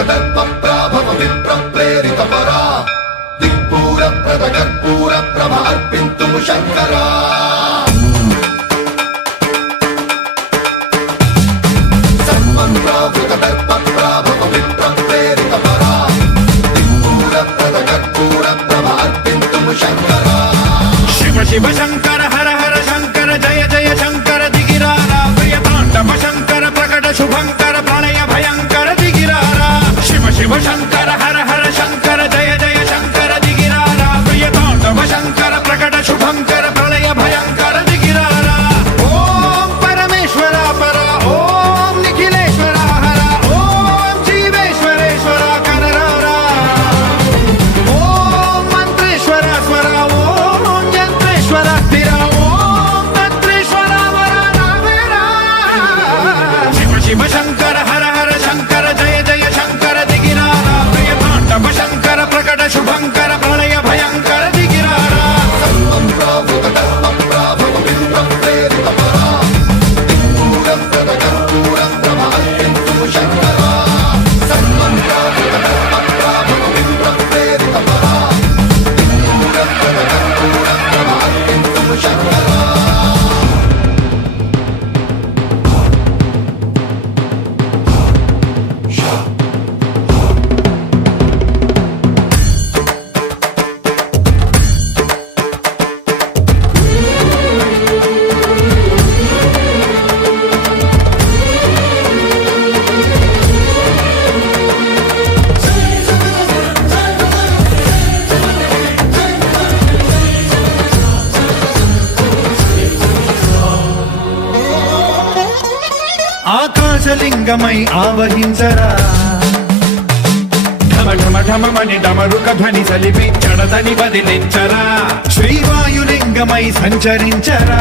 దర్పప్రాభవ విప్రప్రేరిత పరా దిక్పూర ప్రద కర్పూర ప్రభ అర్పింతుము శంకరా సన్మంత్రావృత దర్పప్రాభవ విప్రప్రేరిత పరా దిక్పూర ప్రద కర్పూర ప్రభ అర్పింతుము శంకరా శివ శివ శంకర హర హర శంకర జయ జయ శంకర దిగిరారా ప్రియ తాండవ శంకర ప్రకట శుభంకర ప్రళయ భయంకర దిగిరారా శివ శివ శంకర హర హర శంకర జయ జయ శంకర దిగిరారా ప్రియ తాండవ శంకర ప్రకట శుభంకర ప్రళయ భయంకర దిగిరారా ఓం పరమేశ్వర పర ఓం నిఖిలేశ్వర హర ఓం జీవేశ్వరేశ్వర కరరారా ఓం మంత్రేశ్వర స్వర ఓం యంత్రేశ్వర స్థిర ఓం తంత్రేశ్వర వర నావేరా శివ శివ శంకర హర హర శంకర జయ జయ శంకర దిగిరారా ప్రియ తాండవ శంకర ప్రకట శుభంకర ప్రళయ భయంకర దిగిరారా సన్మంత్రావృత దర్పప్రాభవ విప్రప్రేరిత పరా దిక్పూర ప్రద కర్పూర ప్రభ అర్పింతుము శంకరా సన్మంత్రావృత దర్పప్రాభవ విప్రప్రేరిత పరా దిక్పూర ప్రద కర్పూర ప్రభ అర్పింతుము శంకరా ఆకాశలింగమై ఆవహించరా ఢమ ఢమ ఢమమని డమరుక ధ్వని సలిపి జడదని బదిలించరా శ్రీవాయులింగమై సంచరించరా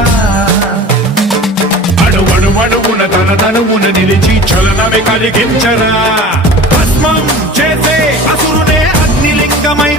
అణువణువున తన తనువున నిలిచి చలనమే కలిగించరా భస్మం చేసే అసురునే అగ్నిలింగమై